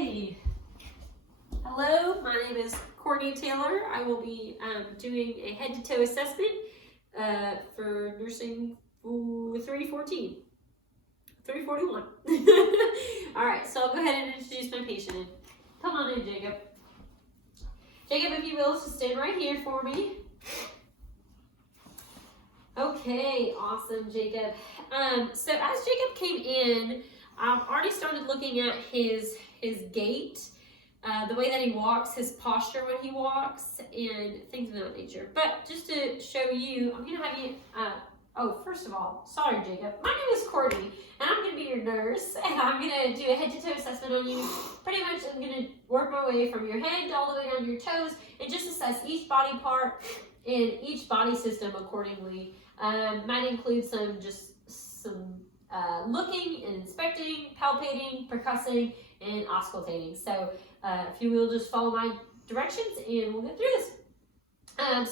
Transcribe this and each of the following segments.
Okay. Hello, my name is Courtney Taylor. I will be doing a head-to-toe assessment for nursing 341. All right, so I'll go ahead and introduce my patient. Come on in, Jacob. Jacob, if you will, just stand right here for me. Okay, awesome, Jacob. So as Jacob came in, I've already started looking at his gait, the way that he walks, his posture when he walks, and things of that nature. But just to show you, I'm going to have you, first of all, sorry, Jacob. My name is Courtney, and I'm going to be your nurse, and I'm going to do a head-to-toe assessment on you. Pretty much, I'm going to work my way from your head all the way down to your toes, and just assess each body part and each body system accordingly. Might include some looking and inspecting, palpating, percussing, and auscultating. So if you will just follow my directions and we'll get through this.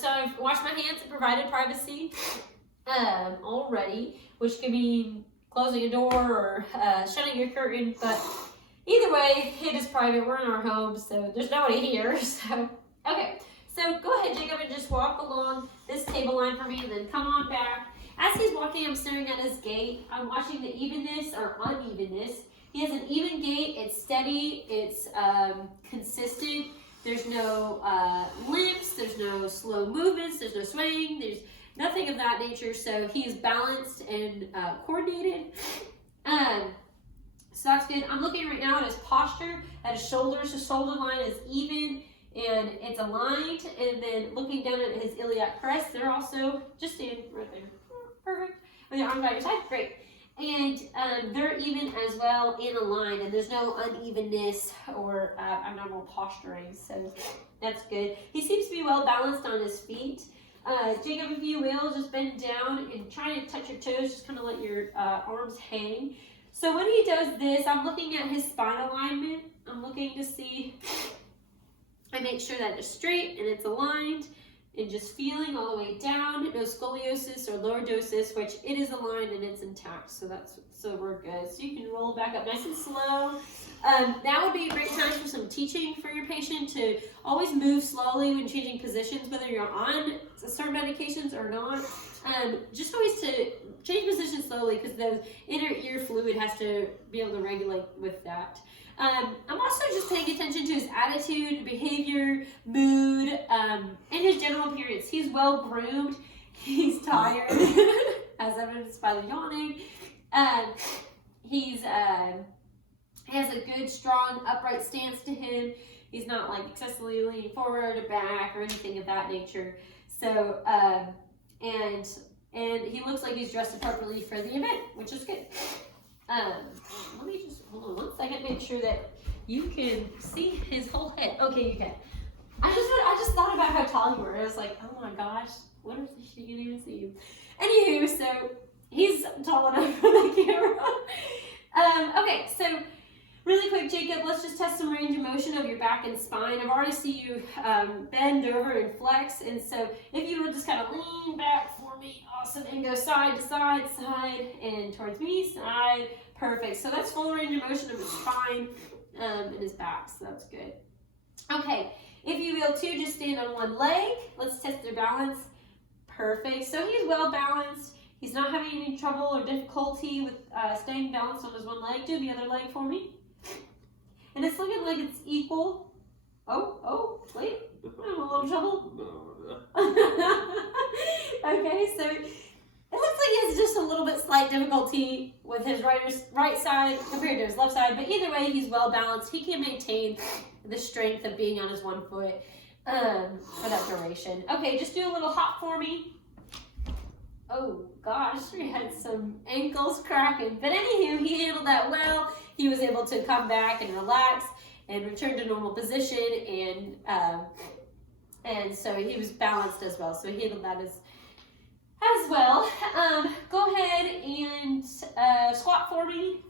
So I've washed my hands and provided privacy already, which could mean closing a door or shutting your curtain, but either way, it is private. We're in our home, so there's nobody here. So, okay. So go ahead, Jacob, and just walk along this table line for me and then come on back. As he's walking, I'm staring at his gait. I'm watching the evenness or unevenness. He has an even gait. It's steady. It's consistent. There's no limps. There's no slow movements. There's no swaying. There's nothing of that nature. So he's balanced and coordinated. So that's good. I'm looking right now at his posture, at his shoulders. His shoulder line is even and it's aligned. And then looking down at his iliac crest, they're also just stand right there. Perfect. With your arms by your side, great. And they're even as well and aligned, and there's no unevenness or abnormal posturing, so that's good. He seems to be well balanced on his feet. Jacob, if you will, just bend down and try to touch your toes, just kind of let your arms hang. So when he does this, I'm looking at his spine alignment. I'm looking to see, I make sure that it's straight and it's aligned. And just feeling all the way down, no scoliosis or lordosis, which it is aligned and it's intact, so we're good. So you can roll back up nice and slow. That would be a great time for some teaching for your patient to always move slowly when changing positions, whether you're on certain medications or not. Just always to change positions slowly because the inner ear fluid has to be able to regulate with that. I'm also just paying attention to his attitude, behavior, mood, and his general appearance. He's well groomed. He's tired, as evidenced by the yawning. He has a good, strong, upright stance to him. He's not like excessively leaning forward or back or anything of that nature. So, and he looks like he's dressed appropriately for the event, which is good. Let me just hold on 1 second, make sure that you can see his whole head. Okay, you can. I just thought about how tall you were. I was like, oh my gosh, what if she can even see you? Anywho, so he's tall enough for the camera. Okay, so really quick, Jacob, let's just test some range of motion of your back and spine. I've already seen you bend over and flex, and so if you would just kind of lean back for me, awesome, and go side to side, side, and towards me, side, perfect. So that's full range of motion of his spine and his back, so that's good. Okay, if you will too, just stand on one leg. Let's test their balance. Perfect, so he's well balanced. He's not having any trouble or difficulty with staying balanced on his one leg. Do the other leg for me. And it's looking like it's equal. Oh, wait, I'm a little trouble. Okay, so it looks like he has just a little bit slight difficulty with his right side compared to his left side, but either way, he's well balanced. He can maintain the strength of being on his one foot for that duration. Okay, just do a little hop for me. Oh gosh, we had some ankles cracking, but anywho, he handled that well. He was able to come back and relax and return to normal position, and so he was balanced as well. So he handled that as well. Go ahead and squat for me.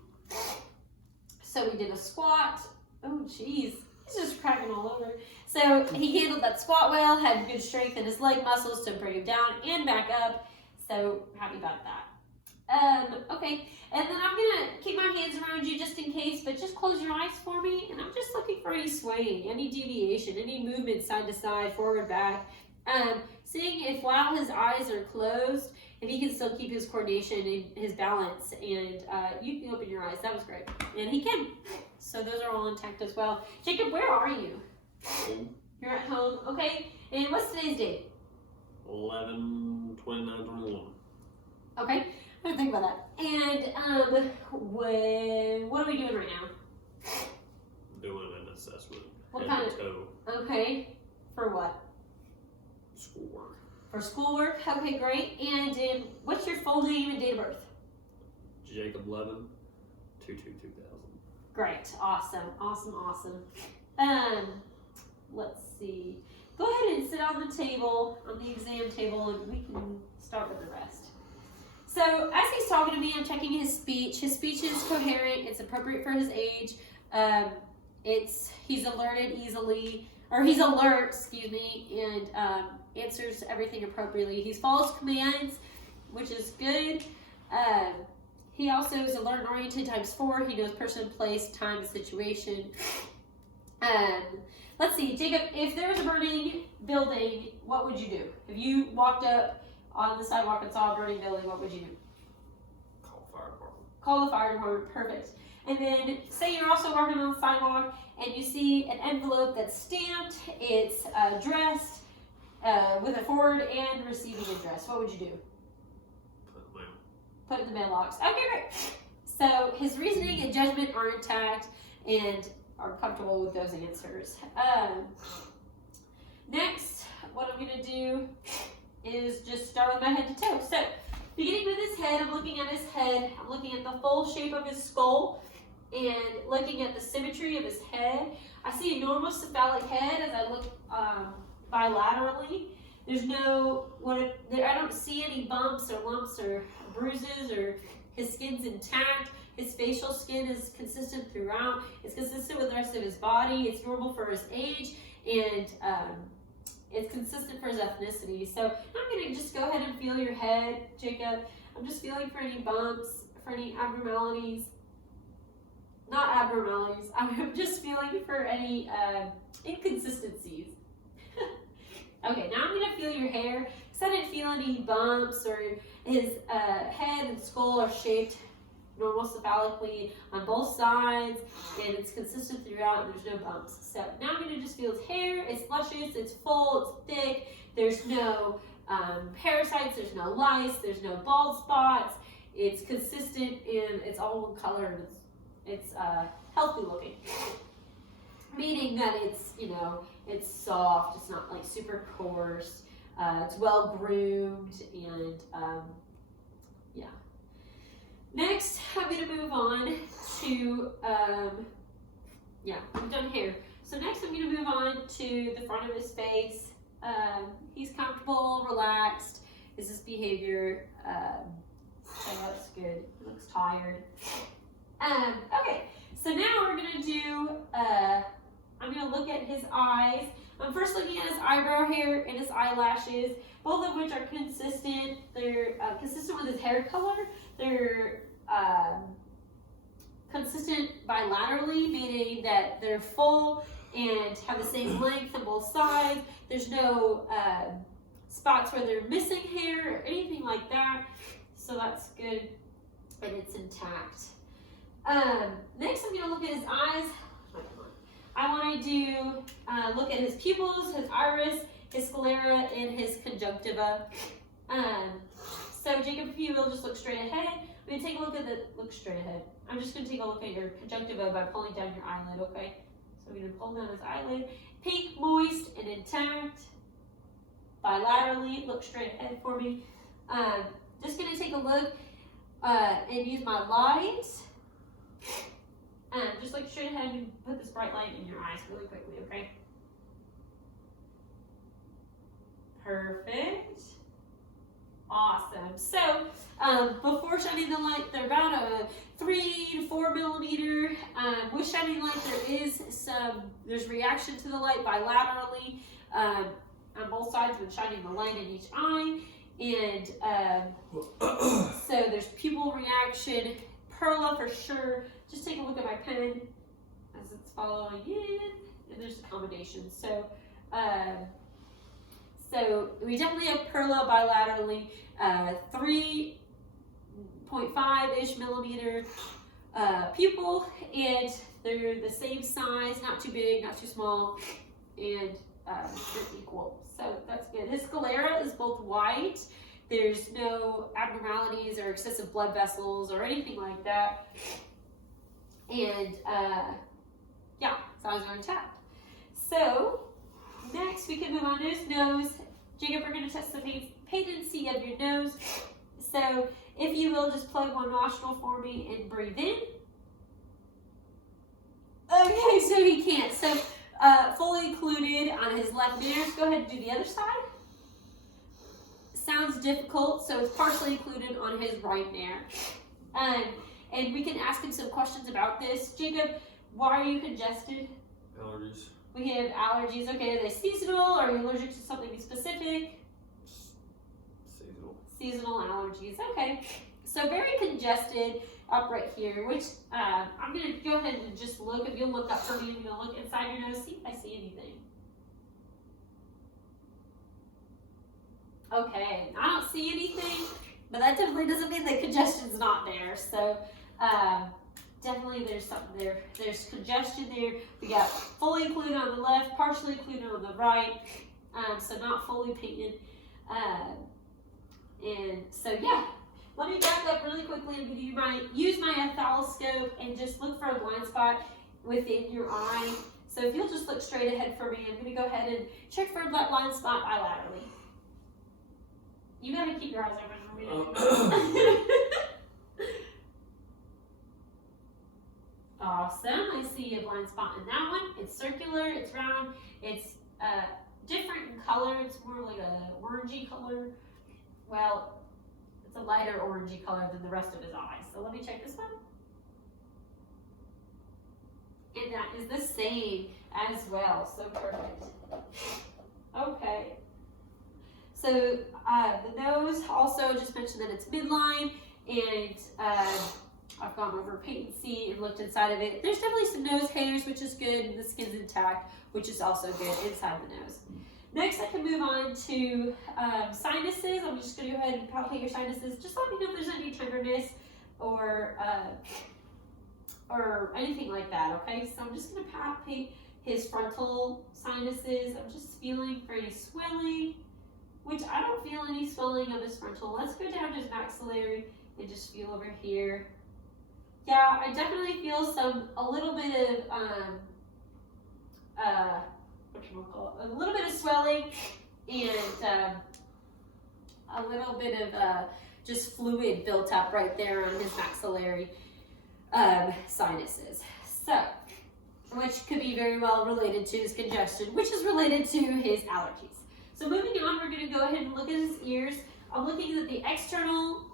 So we did a squat. Oh geez, he's just cracking all over. So he handled that squat well, had good strength in his leg muscles to bring him down and back up. So happy about that. Okay, and then I'm gonna keep my hands around you just in case, but just close your eyes for me, and I'm just looking for any swaying, any deviation, any movement side to side, forward, back. Seeing if while his eyes are closed, if he can still keep his coordination and his balance, and you can open your eyes. That was great, and he can. So those are all intact as well. Jacob, where are you? Home. You're at home, okay. And what's today's date? 11/29/21. Okay, I didn't think about that. And what are we doing right now? Doing an assessment. What head kind to toe. Okay, for what? Schoolwork. For schoolwork. Okay, great. And what's your full name and date of birth? Jacob Levin, 2/2/2000. Great, awesome. Let's see. Go ahead and sit on the table, on the exam table, and we can start with the rest. So as he's talking to me, I'm checking his speech. His speech is coherent. It's appropriate for his age. He's alerted easily, or he's alert, excuse me, and answers everything appropriately. He follows commands, which is good. He also is alert and oriented ×4. He knows person, place, time, and situation. Let's see, Jacob, if there was a burning building, what would you do? If you walked up on the sidewalk and saw a burning building, what would you do? Call the fire department. Call the fire department, perfect. And then say you're also walking on the sidewalk and you see an envelope that's stamped, it's addressed with a forward and receiving address. What would you do? Put it in the mailbox. Okay, great. So his reasoning and judgment are intact and are comfortable with those answers. Next, what I'm going to do is just start with my head to toe. So beginning with his head, I'm looking at his head. I'm looking at the full shape of his skull and looking at the symmetry of his head. I see a normal cephalic head as I look bilaterally. There's I don't see any bumps or lumps or bruises, or his skin's intact. His facial skin is consistent throughout. It's consistent with the rest of his body. It's normal for his age, and it's consistent for his ethnicity. So I'm going to just go ahead and feel your head, Jacob. I'm just feeling for any bumps, for any abnormalities. Not abnormalities. I'm just feeling for any inconsistencies. Okay, now I'm going to feel your hair. Because I didn't feel any bumps, or his head and skull are shaped normal cephalically on both sides, and it's consistent throughout, and there's no bumps. So now I'm going to just feel his hair. It's luscious, it's full, it's thick. There's no parasites, there's no lice, there's no bald spots. It's consistent, and it's all one color, and it's healthy looking. Meaning that it's, it's soft, it's not like super coarse, it's well groomed, and yeah. Next, I'm going to move on to, we've done hair. So next I'm going to move on to the front of his face. He's comfortable, relaxed. Is his behavior, that looks good. He looks tired. Okay, so now we're going to do, I'm going to look at his eyes. I'm first looking at his eyebrow hair and his eyelashes, both of which are consistent. They're consistent with his hair color. They're consistent bilaterally, meaning that they're full and have the same length on both sides. There's no spots where they're missing hair or anything like that. So that's good, and it's intact. Next, I'm going to look at his eyes. I want to do look at his pupils, his iris, his sclera, and his conjunctiva. So Jacob, if you will, just look straight ahead. I'm going to take a look at look straight ahead. I'm just going to take a look at your conjunctiva by pulling down your eyelid, okay? So I'm going to pull down his eyelid. Pink, moist, and intact. Bilaterally, look straight ahead for me. Just going to take a look and use my light. Just look straight ahead and put this bright light in your eyes really quickly, okay? Perfect. Awesome. So, before shining the light, they're about a 3 to 4 millimeter. With shining light, there's reaction to the light bilaterally on both sides when shining the light in each eye. And so there's pupil reaction, perla for sure. Just take a look at my pen as it's following in, and there's accommodations. So, so we definitely have perla bilaterally, 3.5-ish millimeter pupil, and they're the same size, not too big, not too small, and they're equal. So that's good. His sclera is both white. There's no abnormalities or excessive blood vessels or anything like that. And yeah, his eyes are intact. So next we can move on to his nose. Jacob, we're going to test the patency of your nose. So if you will, just plug one nostril for me and breathe in. Okay, so he can't. So fully occluded on his left ear. Go ahead and do the other side. Sounds difficult, so it's partially occluded on his right ear. And we can ask him some questions about this. Jacob, why are you congested? Allergies. We have allergies. Okay, are they seasonal? Are you allergic to something specific? Seasonal. Seasonal allergies. Okay. So very congested up right here, which I'm going to go ahead and just look. If you'll look up for me, I'm going to look inside your nose, see if I see anything. Okay, I don't see anything, but that definitely doesn't mean that congestion's not there. So definitely there's something there. There's congestion there. We got fully occluded on the left, partially occluded on the right, so not fully painted. And so yeah, let me back up really quickly. I'm going to use my ophthalmoscope and just look for a blind spot within your eye. So if you'll just look straight ahead for me, I'm going to go ahead and check for that blind spot bilaterally. You got to keep your eyes open for me to do that. Awesome. I see a blind spot in that one. It's circular, it's round, it's different in color. It's more like a orangey color. Well, it's a lighter orangey color than the rest of his eyes. So let me check this one. And that is the same as well. So perfect. Okay. So the nose, also just mentioned that it's midline, and I've gone over patency and looked inside of it. There's definitely some nose hairs, which is good, and the skin's intact, which is also good inside the nose. Next, I can move on to sinuses. I'm just going to go ahead and palpate your sinuses. Just let me know if there's any tenderness or anything like that, okay? So I'm just going to palpate his frontal sinuses. I'm just feeling for any swelling, which I don't feel any swelling of his frontal. Let's go down to his maxillary and just feel over here. Yeah, I definitely feel a little bit of a little bit of swelling and a little bit of just fluid built up right there on his maxillary sinuses. So, which could be very well related to his congestion, which is related to his allergies. So moving on, we're going to go ahead and look at his ears. I'm looking at the external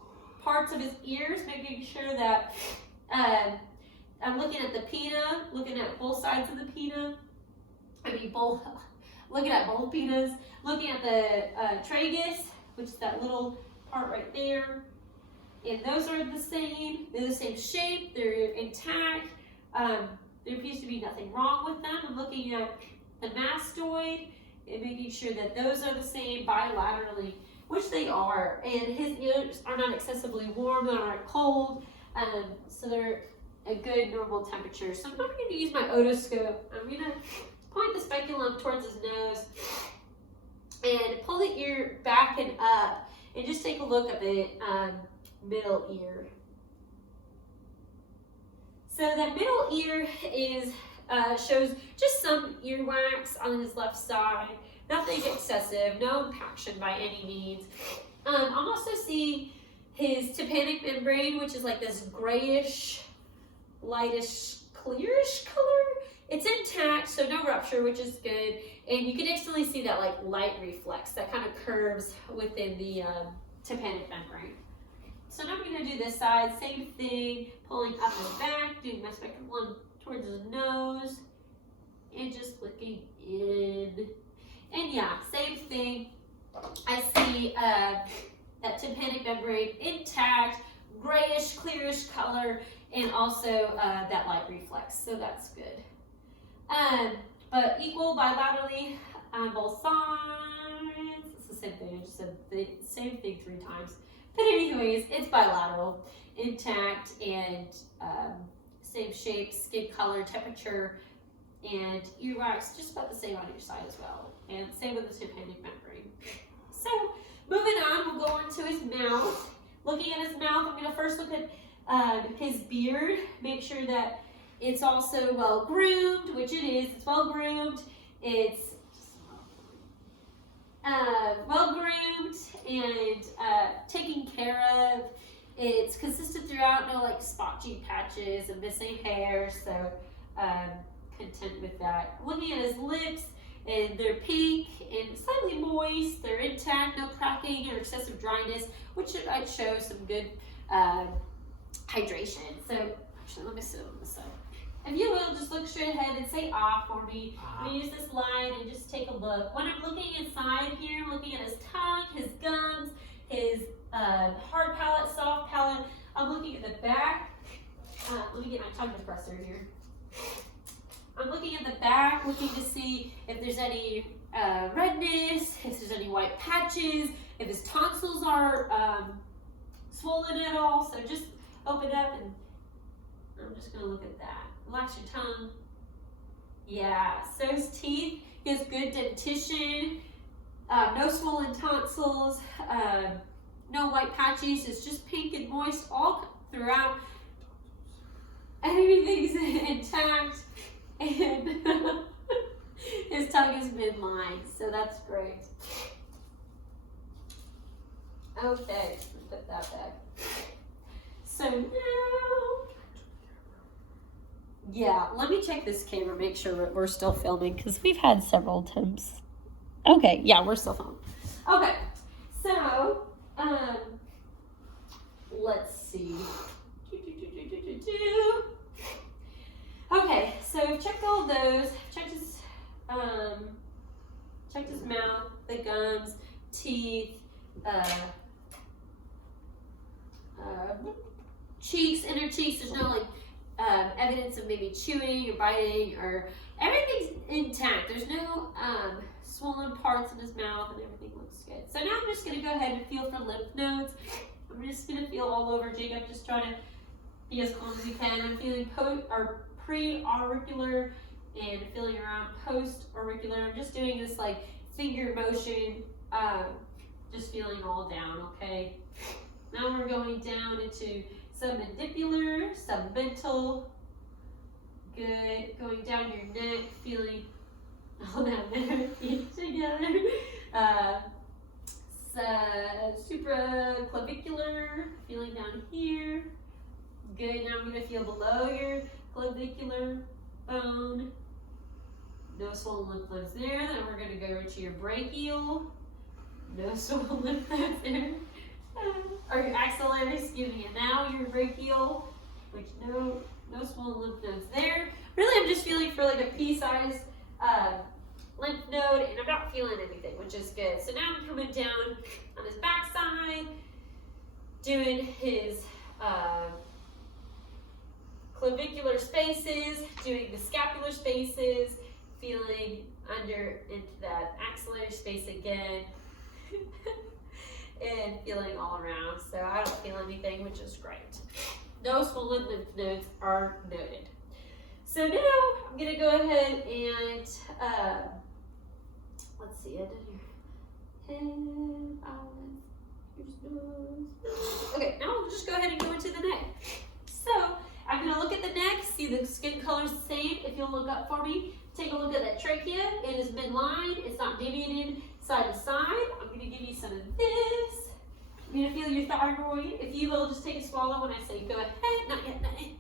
parts of his ears, making sure that I'm looking at the pinna, looking at both sides of the pinna. Looking at both pinnas, looking at the tragus, which is that little part right there. And those are the same. They're the same shape. They're intact. There appears to be nothing wrong with them. I'm looking at the mastoid and making sure that those are the same bilaterally, which they are. And his ears are not excessively warm, they're not cold, so they're a good normal temperature. So I'm not going to use my otoscope. I'm going to point the speculum towards his nose and pull the ear back and up and just take a look at the middle ear. So that middle ear shows just some earwax on his left side. Nothing excessive, no impaction by any means. I'm also seeing his tympanic membrane, which is like this grayish, lightish, clearish color. It's intact, so no rupture, which is good. And you can actually see that like light reflex that kind of curves within the tympanic membrane. So now I'm going to do this side, same thing, pulling up and back, doing my speculum towards his nose, and just looking in. And yeah, same thing. I see that tympanic membrane intact, grayish, clearish color, and also that light reflex, so that's good. But equal bilaterally on both sides. It's the same thing, I just said the same thing 3 times. But anyways, it's bilateral, intact, and same shape, skin color, temperature, and earwax just about the same on each side as well. And same with the tympanic membrane. So moving on, we'll go on to his mouth. Looking at his mouth, I'm going to first look at his beard. Make sure that it's also well groomed, which it is. It's well groomed. It's well groomed and taken care of. It's consistent throughout, no like spotchy patches and missing hair, so content with that. Looking at his lips, and they're pink and slightly moist, they're intact, no cracking or excessive dryness, which might show some good hydration. So actually, let me sit on this side. If you will, just look straight ahead and say ah for me. I'm gonna use this line and just take a look. When I'm looking inside here, I'm looking at his tongue, his gums, his hard palate, soft palate. I'm looking at the back. Let me get my tongue depressor here. I'm looking at the back, looking to see if there's any redness, if there's any white patches, if his tonsils are swollen at all. So just open up and I'm just gonna look at that. Relax your tongue. Yeah, so his teeth, he has good dentition, no swollen tonsils, no white patches, it's just pink and moist all throughout. Everything's intact, and his tongue is midline, so that's great. Okay, put that back. So now, yeah, let me check this camera, make sure we're still filming, because we've had several attempts. Okay, yeah, we're still filming. Okay, so, let's see. Okay, so we've checked all of those. Checked his mouth, the gums, teeth, cheeks, inner cheeks. There's no like evidence of maybe chewing or biting, or everything's intact. There's no swollen parts in his mouth, and everything looks good. So now I'm just gonna go ahead and feel for lymph nodes. I'm just gonna feel all over Jacob, just trying to be as calm as you can. I'm feeling pre-auricular and feeling around post-auricular. I'm just doing this like finger motion, just feeling all down, okay? Now we're going down into submandibular, submental. Good. Going down your neck, feeling all down there, feet together. Supraclavicular, feeling down here. Good. Now I'm going to feel below your clavicular bone. No swollen lymph nodes there. Then we're going to go to your brachial. No swollen lymph nodes there. Or your axillary, excuse me. And now your brachial, which no swollen lymph nodes there. Really, I'm just feeling for like a pea-sized lymph node, and I'm not feeling anything, which is good. So now I'm coming down on his backside, doing his clavicular spaces, doing the scapular spaces, feeling under into that axillary space again, and feeling all around. So I don't feel anything, which is great. No swollen lymph nodes are noted. So now I'm gonna go ahead and let's see, I did your head, eyes, your nose. Okay, now we'll just go ahead and go into the neck. So I'm gonna look at the neck, see the skin color's the same. If you'll look up for me, take a look at that trachea. It is midline, it's not deviated side to side. I'm gonna give you some of this. I'm gonna feel your thyroid. If you will, just take a swallow when I say go ahead. Not yet, not yet.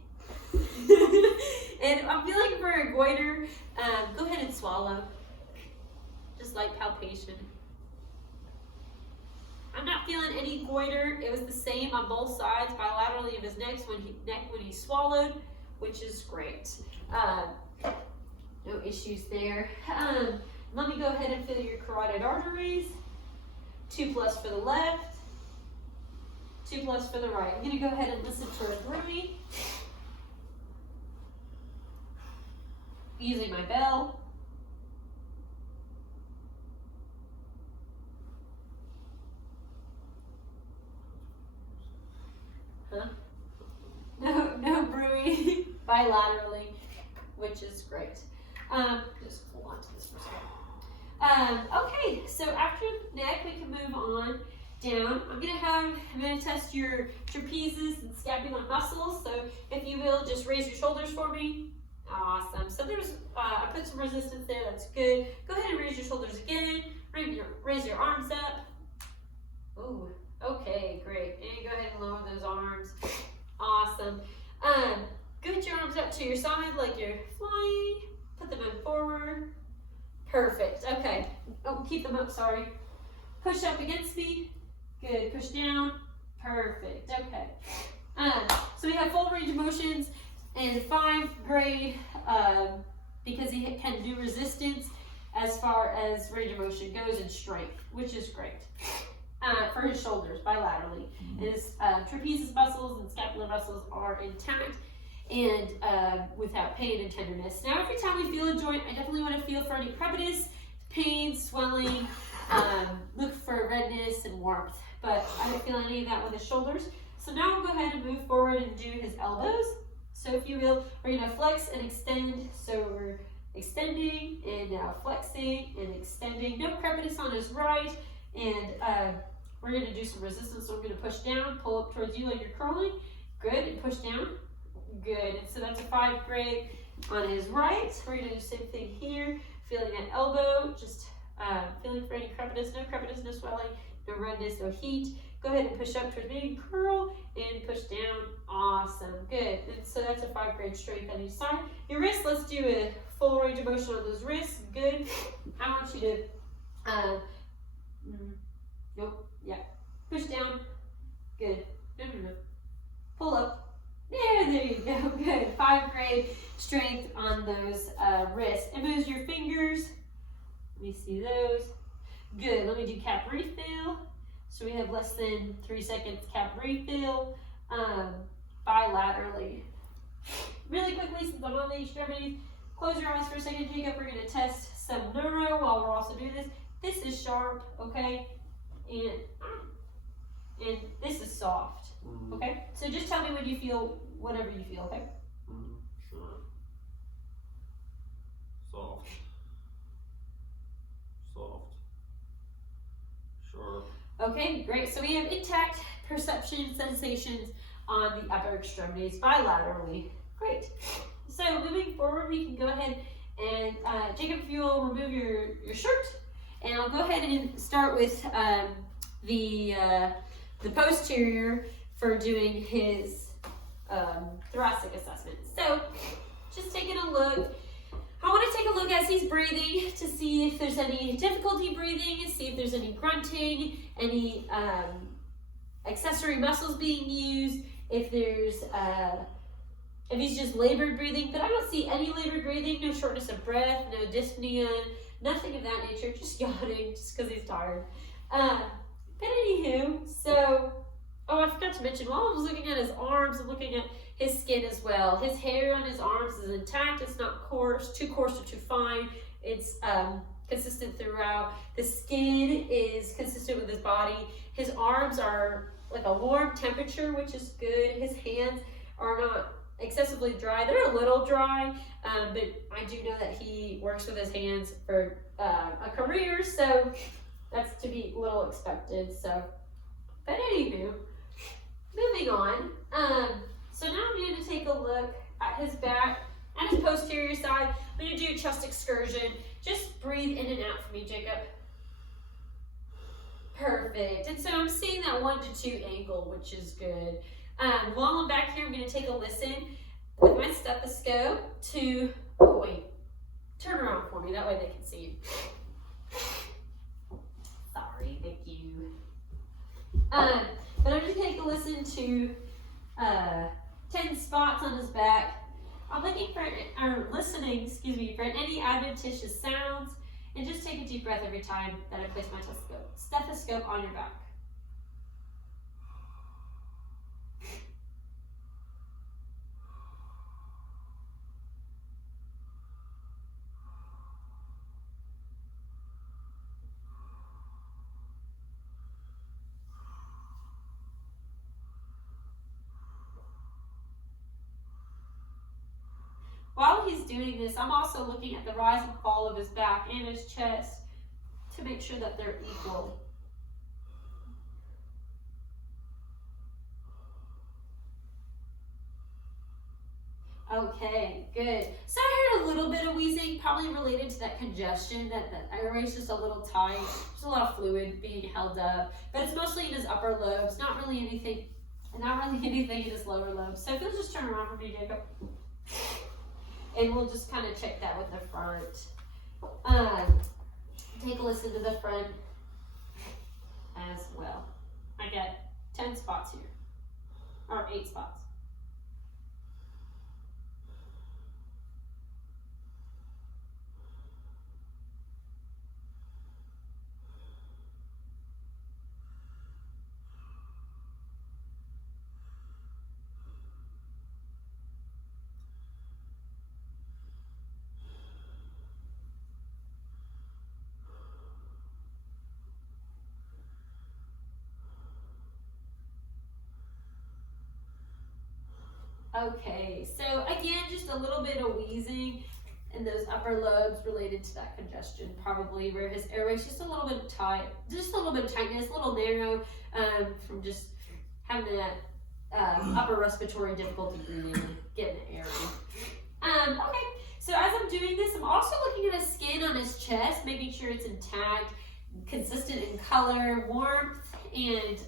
And I'm feeling for a goiter. Go ahead and swallow. Just like palpation. I'm not feeling any goiter. It was the same on both sides, bilaterally of his neck when he swallowed, which is great. No issues there. Let me go ahead and feel your carotid arteries. 2+ for the left, 2+ for the right. I'm gonna go ahead and listen for a Rui. Using my bell. Huh? No Brui bilaterally, which is great. Just hold on to this for a second. Okay, so after neck, we can move on down. I'm gonna test your trapezes and scapular muscles. So if you will, just raise your shoulders for me. Awesome. So there's, I put some resistance there. That's good. Go ahead and raise your shoulders again. Raise your arms up. Ooh. Okay, great. And go ahead and lower those arms. Awesome. Get your arms up to your side like you're flying. Put them in forward. Perfect. Okay. Oh, keep them up, sorry. Push up against me. Good. Push down. Perfect. Okay. So we have full range of motions and 5 grade because he can do resistance as far as range of motion goes and strength, which is great. For his shoulders bilaterally. His trapeze muscles and scapular muscles are intact and without pain and tenderness. Now, every time we feel a joint, I definitely want to feel for any crepitus, pain, swelling, look for redness and warmth. But I don't feel any of that with his shoulders. So now we'll go ahead and move forward and do his elbows. So if you will, we're going to flex and extend. So we're extending and now flexing and extending. No crepitus on his right. And we're going to do some resistance. So we're going to push down, pull up towards you like you're curling. Good. And push down. Good. And so that's a 5 grade on his right. We're going to do the same thing here. Feeling that elbow. Just feeling for any crepitus. No crepitus, no swelling, no redness, no heat. Go ahead and push up towards me. Curl and push down. Awesome. Good. And so that's a 5 grade strength on each side. Your wrist, let's do a full range of motion on those wrists. Good. I want you to nope. Yeah. Push down. Good. No. Pull up. Yeah, there you go. Good. 5 grade strength on those wrists. And move your fingers. Let me see those. Good. Let me do cap refill. So we have less than 3 seconds cap refill. Bilaterally. Really quickly, since I'm on the extremities, close your eyes for a second, Jacob. We're going to test some neuro while we're also doing this. This is sharp, okay? And this is soft, okay? So just tell me when you feel whatever you feel, okay? Sure. Soft. Sharp. Okay, great. So we have intact perception sensations on the upper extremities bilaterally. Great. So moving forward, we can go ahead and Jacob, if you will remove your shirt, and I'll go ahead and start with the posterior for doing his thoracic assessment. So just taking a look. I want to take a look as he's breathing to see if there's any difficulty breathing, see if there's any grunting, any accessory muscles being used, if there's if he's just labored breathing. But I don't see any labored breathing, no shortness of breath, no dyspnea, nothing of that nature, just yawning just because he's tired. But anywho, so, oh, I forgot to mention, while I was looking at his arms, I'm looking at his skin as well. His hair on his arms is intact. It's not coarse, too coarse or too fine. It's consistent throughout. The skin is consistent with his body. His arms are like a warm temperature, which is good. His hands are not excessively dry. They're a little dry, but I do know that he works with his hands for a career, so that's to be a little expected. So, but anywho, moving on. So now I'm going to take a look at his back and his posterior side. I'm going to do a chest excursion. Just breathe in and out for me, Jacob. Perfect. And so I'm seeing that 1 to 2 angle, which is good. While I'm back here, I'm going to take a listen with my stethoscope to, oh wait, turn around for me. That way they can see you. Sorry, thank you. But I'm just going to take a listen to 10 spots on his back. I'm looking for, or listening, for any adventitious sounds, and just take a deep breath every time that I place my stethoscope on your back. doing this, I'm also looking at the rise and fall of his back and his chest to make sure that they're equal. Okay, good. So I heard a little bit of wheezing, probably related to that congestion, that the airway's just a little tight. There's a lot of fluid being held up, but it's mostly in his upper lobes, not really anything in his lower lobes. So if you'll just turn around for me, Jacob, and we'll just kind of check that with the front. Take a listen to the front as well. I got 10 spots here, or 8 spots. Okay, so again, just a little bit of wheezing in those upper lobes related to that congestion, probably where his airway's just a little bit tight, just a little bit of tightness, a little narrow, from just having that upper respiratory difficulty breathing, getting the air in. Okay, so as I'm doing this, I'm also looking at his skin on his chest, making sure it's intact, consistent in color, warmth, and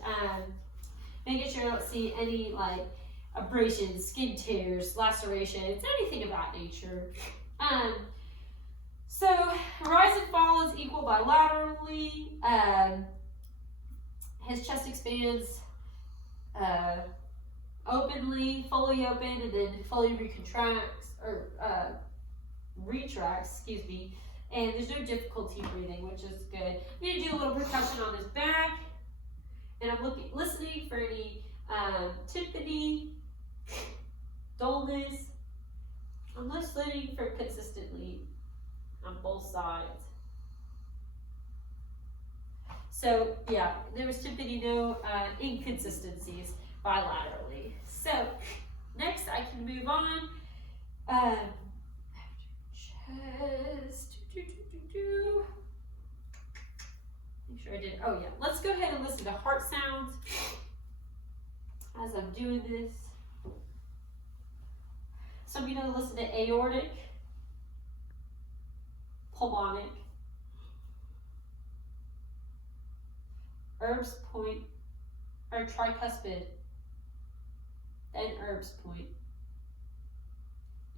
making sure I don't see any like abrasions, skin tears, lacerations, anything of that nature. So rise and fall is equal bilaterally. His chest expands openly, fully open, and then fully retracts, excuse me. And there's no difficulty breathing, which is good. I'm gonna do a little percussion on his back, and I'm listening for any tympany, dullness. I'm listening for consistently on both sides. So yeah, there was tympany, no inconsistencies bilaterally. So next I can move on. After chest. Make sure I did. Oh yeah, let's go ahead and listen to heart sounds as I'm doing this. So I'm going to listen to aortic, pulmonic, Erb's point, or tricuspid, then Erb's point,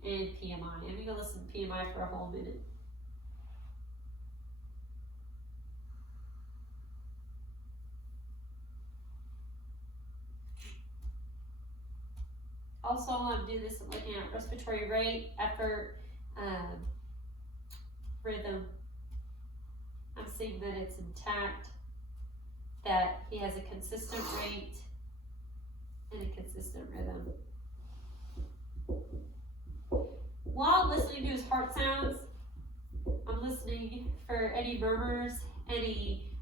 and PMI. I'm going to listen to PMI for a whole minute. Also, while I'm doing this, I'm looking at respiratory rate, effort, rhythm. I'm seeing that it's intact, that he has a consistent rate and a consistent rhythm. While listening to his heart sounds, I'm listening for any murmurs, any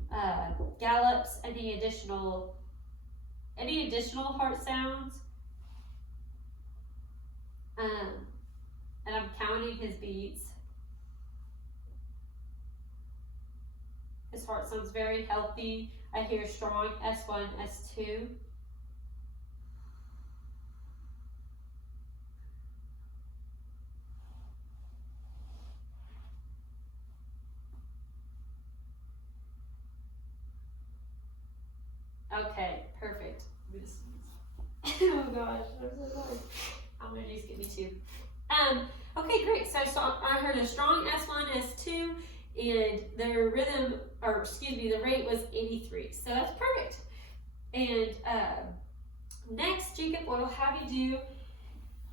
gallops, any additional heart sounds. And I'm counting his beats. His heart sounds very healthy. I hear strong S1, S2. Okay, perfect. Oh gosh, I'm so sorry. I'm gonna just give me 2. Okay, great. So I heard a strong S1, S2, and the rhythm, or excuse me, the rate was 83. So that's perfect. And next, Jacob, what I'll have you do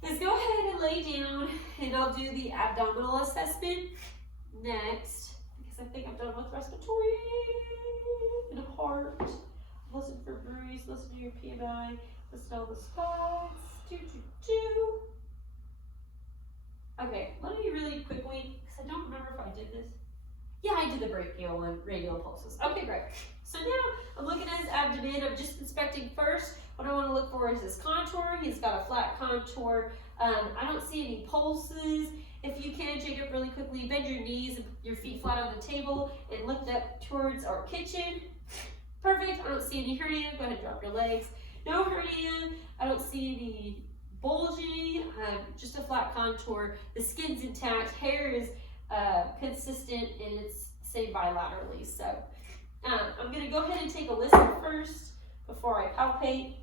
is go ahead and lay down, and I'll do the abdominal assessment next, because I think I'm done with respiratory and heart. Listen for bruise, listen to your PMI, listen to all the spots. Okay, let me really quickly, because I don't remember if I did this. Yeah, I did the brachial and radial pulses. Okay, great. So now I'm looking at his abdomen. I'm just inspecting first. What I want to look for is his contour. He's got a flat contour I don't see any pulses. If you can, Jacob, really quickly, bend your knees and your feet flat on the table and lift up towards our kitchen. Perfect. I don't see any hernia. Go ahead and drop your legs. No hernia. I don't see any bulging. Just a flat contour. The skin's intact. Hair is consistent and it's same bilaterally. So I'm going to go ahead and take a listen first before I palpate.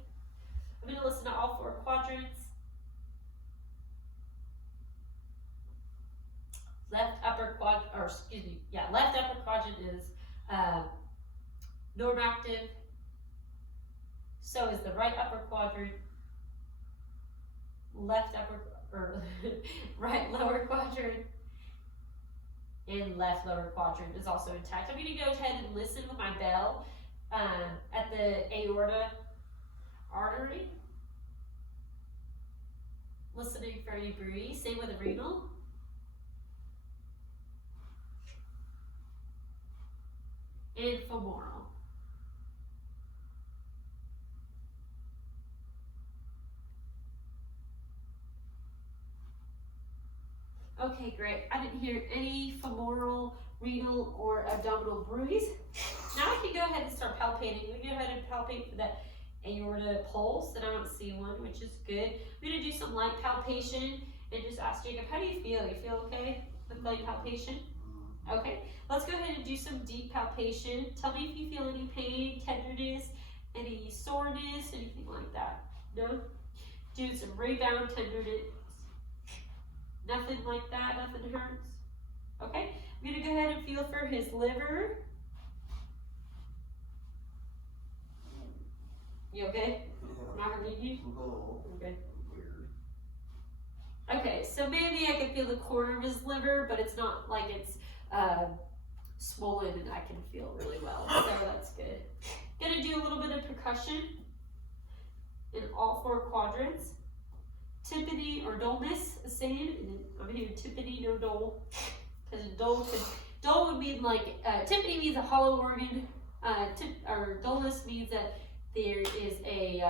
I'm going to listen to all 4 quadrants. Left upper quadrant is normactive. So is the right upper quadrant. Left upper or right lower quadrant. And left lower quadrant is also intact. I'm going to go ahead and listen with my bell at the aorta artery. Listening for any bruise. Same with the renal. And femoral. Okay, great. I didn't hear any femoral, renal, or abdominal bruise. Now we can go ahead and start palpating. We can go ahead and palpate for that aorta pulse, and I don't see one, which is good. I'm going to do some light palpation and just ask Jacob, how do you feel? You feel okay with light palpation? Okay, let's go ahead and do some deep palpation. Tell me if you feel any pain, tenderness, any soreness, anything like that. No? Do some rebound tenderness. Nothing like that, nothing hurts. Okay, I'm gonna go ahead and feel for his liver. You okay? Yeah. Not hurting you? No. Okay. Weird. Okay, so maybe I can feel the corner of his liver, but it's not like it's swollen and I can feel really well, so that's good. Gonna do a little bit of percussion in all 4 quadrants. Tympany or dullness, the same. I'm hearing tympany, no dull, because dull would mean like tympany means a hollow organ, or dullness means that there is a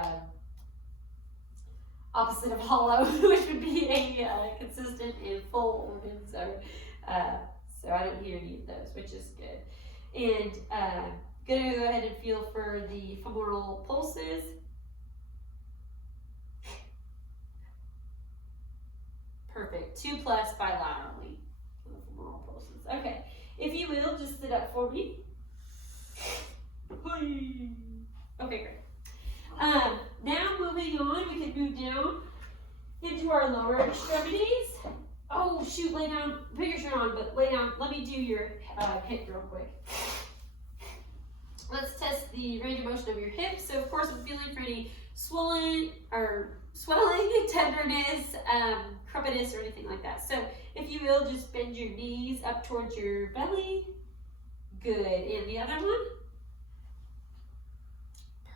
opposite of hollow, which would be a consistent and full organ. So I don't hear any of those, which is good. And gonna go ahead and feel for the femoral pulses. Perfect. 2+ bilaterally for the femoral pulses. Okay. If you will, just sit up for me. Okay, great. Now moving on, we can move down into our lower extremities. Oh shoot, lay down, put your shirt on, but lay down. Let me do your hip real quick. Let's test the range of motion of your hips. So of course I'm feeling for any swelling, tenderness, crepiness, or anything like that. So if you will, just bend your knees up towards your belly. Good. And the other one.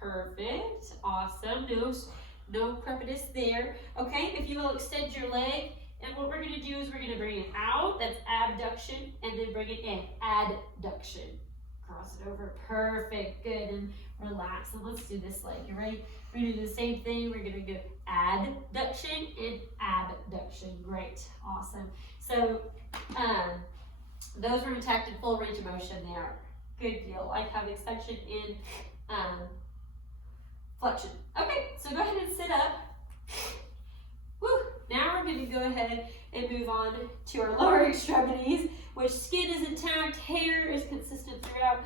Perfect. Awesome. No crepiness there. Okay, if you will, extend your leg. And what we're going to do is we're going to bring it out. That's abduction. And then bring it in. Adduction. Cross it over. Perfect. Good. And relax. And let's do this leg. You ready? We're going to do the same thing. We're going to go adduction and abduction. Great. Awesome. So those were intact in full range of motion there. Good deal. I have extension in flexion. Okay, so go ahead and sit up. Woo. Now we're going to go ahead and move on to our lower extremities, which skin is intact, hair is consistent throughout.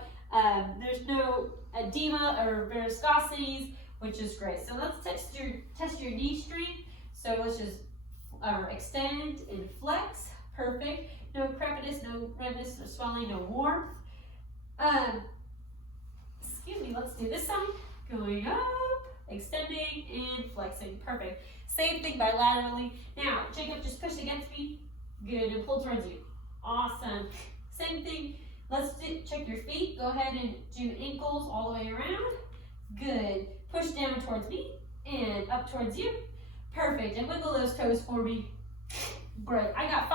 There's no edema or viscosities, which is great. So let's test your knee strength. So let's just extend and flex. Perfect. No crepiness, no redness, no swelling, no warmth. Excuse me, let's do this side. Going up, extending, and flexing. Perfect. Same thing bilaterally. Now, Jacob, just push against me. Good, and pull towards you. Awesome. Same thing. Let's check your feet. Go ahead and do ankles all the way around. Good. Push down towards me and up towards you. Perfect. And wiggle those toes for me. Great. I got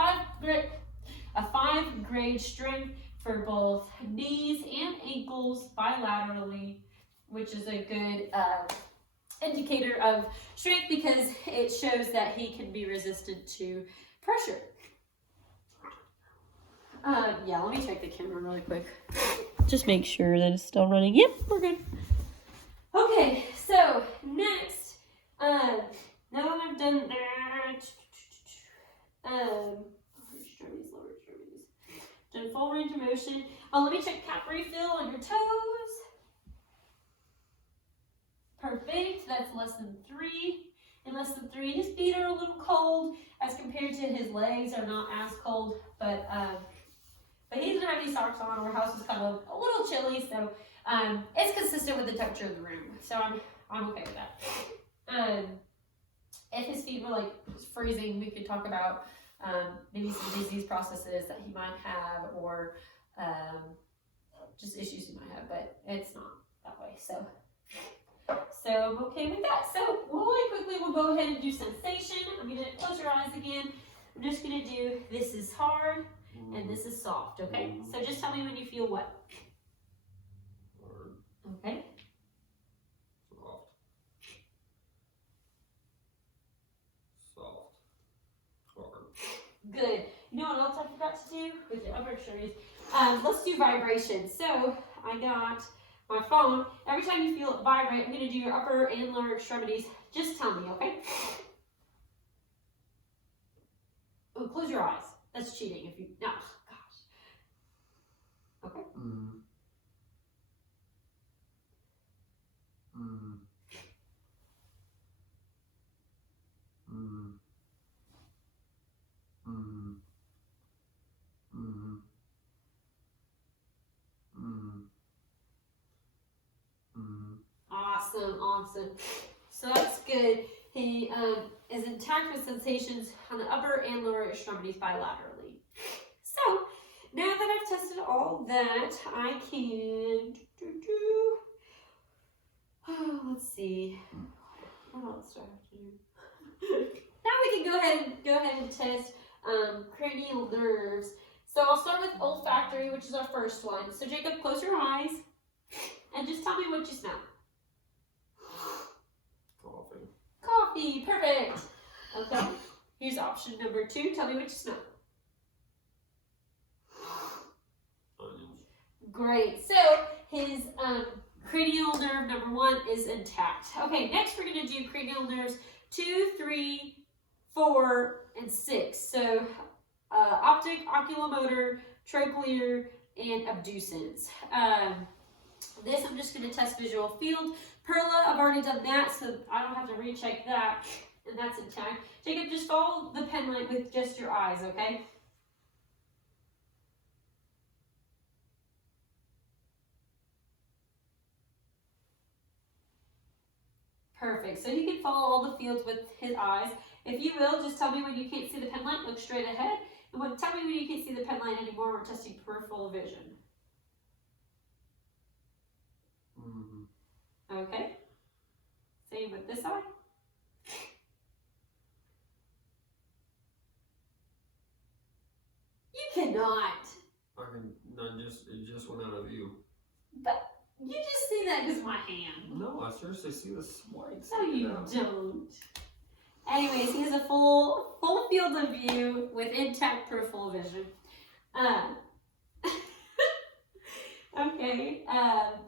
5 grade strength for both knees and ankles bilaterally, which is a good indicator of strength because it shows that he can be resistant to pressure. Yeah, let me check the camera really quick. Just make sure that it's still running. Yep, we're good. Okay, so next, now that I've done that, upper extremities, lower extremities, done full range of motion. Let me check cap refill on your toes. Perfect, that's less than 3. And less than 3, his feet are a little cold as compared to his legs are not as cold, but he doesn't have any socks on. Our house is kind of a little chilly, so it's consistent with the temperature of the room. So I'm okay with that. If his feet were like freezing, we could talk about maybe some disease processes that he might have, or just issues he might have, but it's not that way. So I'm okay with that. So really quickly, we'll go ahead and do sensation. I'm gonna close your eyes again. I'm just gonna do this is hard and this is soft, okay? So just tell me when you feel what? Hard. Okay. Soft. Soft. Hard. Good. You know what else I forgot to do with your upper extremities? Let's do vibration. So I got my phone. Every time you feel it vibrate, I'm going to do your upper and lower extremities. Just tell me, okay? Oh, close your eyes. That's cheating if you, no, gosh. Okay. Awesome. So that's good. He is intact with sensations on the upper and lower extremities bilaterally. So now that I've tested all that, I can let's see. What else do I have to do? Now we can go ahead and test cranial nerves. So I'll start with olfactory, which is our first one. So Jacob, close your eyes and just tell me what you smell. Coffee, perfect. Okay, here's option number 2. Tell me what you smell. Onions. Great, so his cranial nerve number 1 is intact. Okay, next we're gonna do cranial nerves 2, 3, 4, and 6. So optic, oculomotor, trochlear, and abducens. This I'm just gonna test visual field. Perla, I've already done that, so I don't have to recheck that, and that's intact. Jacob, just follow the pen line with just your eyes, okay? Perfect, so he can follow all the fields with his eyes. If you will, just tell me when you can't see the pen line, look straight ahead. And tell me when you can't see the pen line anymore, we're testing peripheral vision. Okay. Same with this eye. You cannot. It just went out of view. But you just see that because my hand. No, I seriously see this white. No, you don't. Anyways, he has a full field of view with intact peripheral vision. Okay.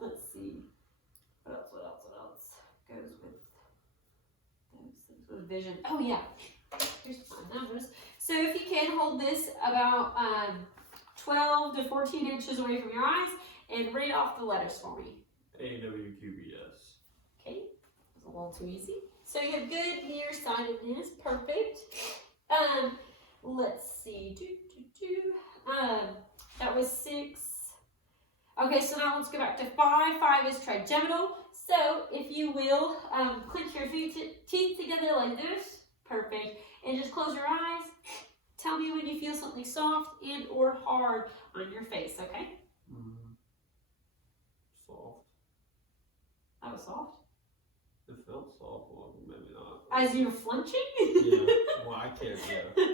Let's see. What else goes with those things with vision? Oh yeah. Here's my numbers. So if you can hold this about 12 to 14 inches away from your eyes and read off the letters for me. AWQBS. Okay, that's a little too easy. So you have good nearsightedness, perfect. Let's see. That was 6. Okay, so now let's go back to 5. 5 is trigeminal. So if you will, clench your teeth together like this. Perfect. And just close your eyes. Tell me when you feel something soft and or hard on your face, okay? Soft. That was soft. It felt soft, well, maybe not. As you're flinching? Yeah, well, I can't, yeah.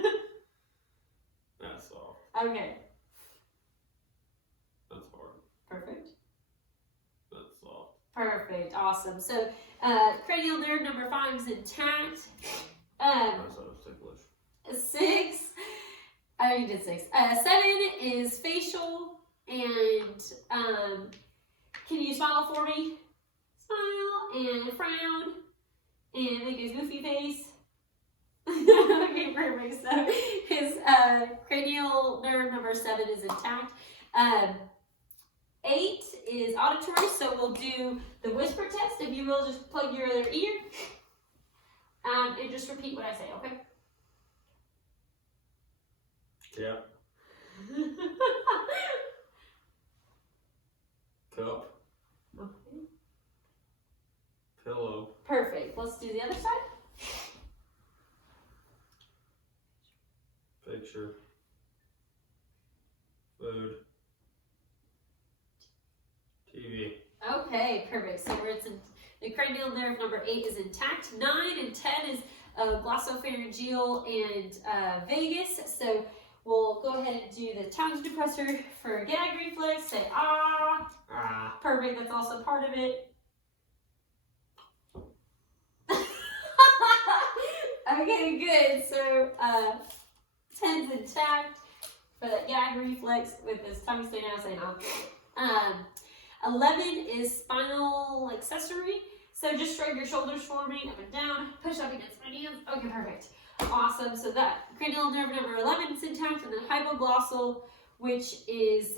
That's soft. Okay. That's hard. Perfect. That's soft. Perfect. Awesome. So, cranial nerve number 5 is intact. That's so ticklish. 6. I already did 6. 7 is facial, and can you smile for me? Smile and frown and make a goofy face. Okay, perfect. So his cranial nerve number 7 is intact. 8 is auditory, so we'll do the whisper test. If you will, just plug your other ear and just repeat what I say, okay? Yeah. Cup. Okay. Pillow. Perfect. Let's do the other side. Picture. Food. TV. Okay, perfect. So the cranial nerve number 8 is intact. 9 and 10 is glossopharyngeal and vagus. So we'll go ahead and do the tongue depressor for gag reflex. Say ah. Ah. Perfect. That's also part of it. Okay, good. So 10's intact, but gag reflex with his tongue staying out, saying ah. 11 is spinal accessory. So just shrug your shoulders for me, up and down, push up against my hands. Okay, perfect. Awesome. So that cranial nerve number 11 is intact, and then hypoglossal, which is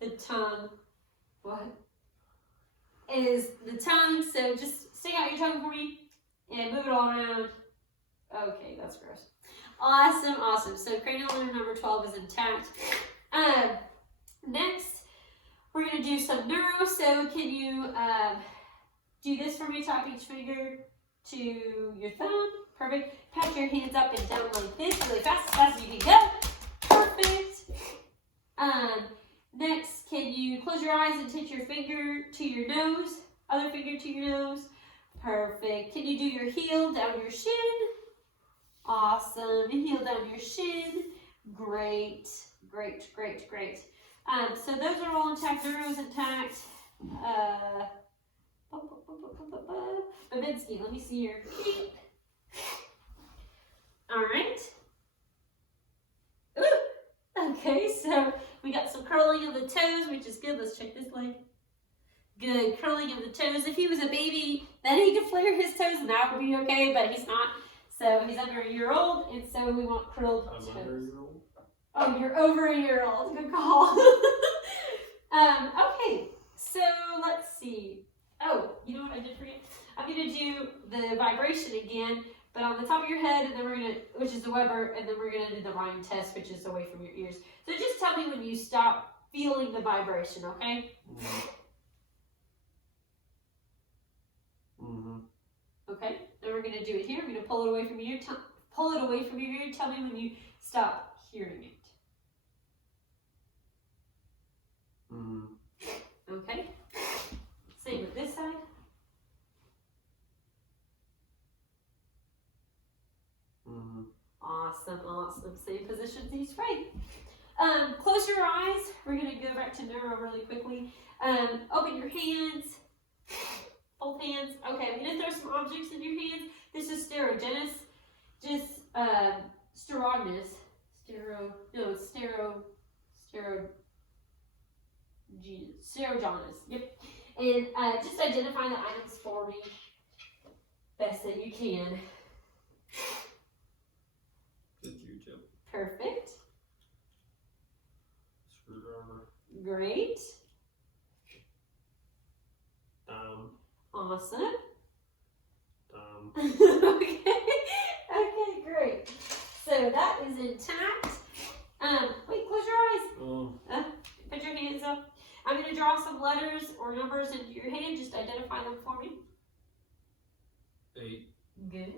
the tongue. What? Is the tongue. So just stick out your tongue for me and move it all around. Okay, that's gross. Awesome, awesome. So cranial nerve number 12 is intact. Next, we're going to do some neuro. So can you do this for me? Tap each finger to your thumb. Perfect. Pat your hands up and down like this really fast as you can go. Perfect. Next, can you close your eyes and take your finger to your nose? Other finger to your nose. Perfect. Can you do your heel down your shin? Awesome. And heel down your shin. Great. Great, great, great. So those are all intact. Neuro's intact. Babinski, let me see your feet. All right. Ooh. Okay, so we got some curling of the toes, which is good. Let's check this leg. Good, curling of the toes. If he was a baby, then he could flare his toes and that would be okay, but he's not. So he's under a year old, and so we want curled toes. I'm under a year old. Oh, you're over a year old. Good call. Okay, so let's see. Oh, you know what I did forget? I'm going to do the vibration again, but on the top of your head, and then we're going to, which is the Weber, and then we're going to do the Rhyme test, which is away from your ears. So just tell me when you stop feeling the vibration, okay? Mm-hmm. Okay, then we're going to do it here. I'm going to pull it away from your ear. Pull it away from your ear. Tell me when you stop hearing it. Mm-hmm. Okay. Same with this side. Mm-hmm. Awesome, awesome. Same positions each way. Close your eyes. We're going to go back to neuro really quickly. Open your hands. Both hands. Okay, I'm going to throw some objects in your hands. This is sterogenous. Just sterogenous. Sterogenous. Yep. And just identify the items for me best that you can. Good Q-tip. Perfect. Screwdriver. Great. Awesome. Okay. Okay, great. So that is intact. Wait, close your eyes. Oh. Put your hands up. I'm going to draw some letters or numbers into your hand. Just identify them for me. 8. Good.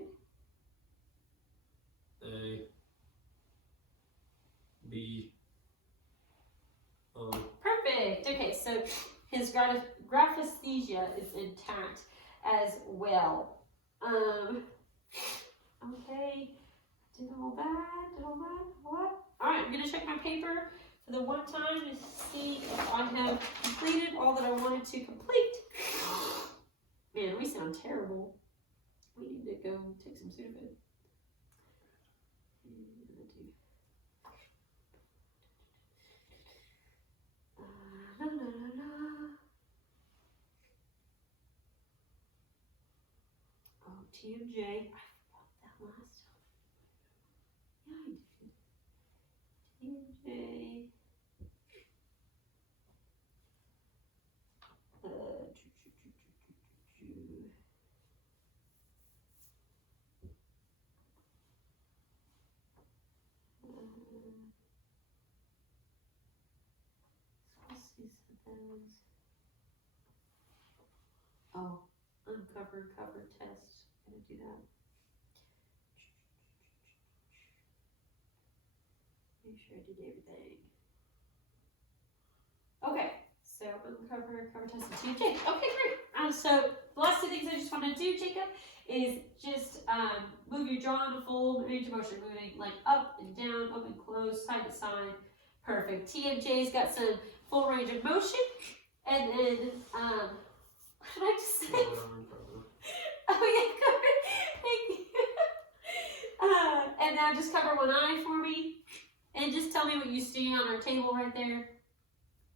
A. B. Perfect. Okay, so his graphesthesia is intact as well. Okay. Did all that. What? All right, I'm going to check my paper for the one time to see if I have completed all that I wanted to complete. Man, we sound terrible. We need to go take some Sudafed. Oh, TMJ. I forgot that last time. Yeah, I did. TMJ. Oh, uncover cover test. I'm gonna do that. Make sure I did everything. Okay, so uncover cover test and TMJ. Okay, great. So the last two things I just want to do, Jacob, is just move your jaw in a full range of motion, moving like up and down, open, close, side to side. Perfect. TMJ's got some full range of motion, and then what did I just say? Oh yeah, cover. Thank you. And now just cover one eye for me, and just tell me what you see on our table right there,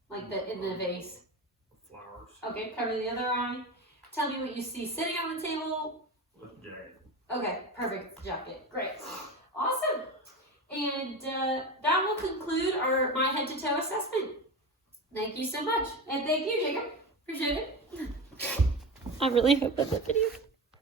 like in the vase. Flowers. Okay, cover the other eye. Tell me what you see sitting on the table. With jacket. Okay, perfect. Jacket. Great. Awesome. And that will conclude my head to toe assessment. Thank you so much. And thank you, Jacob. Appreciate it. I really hope that video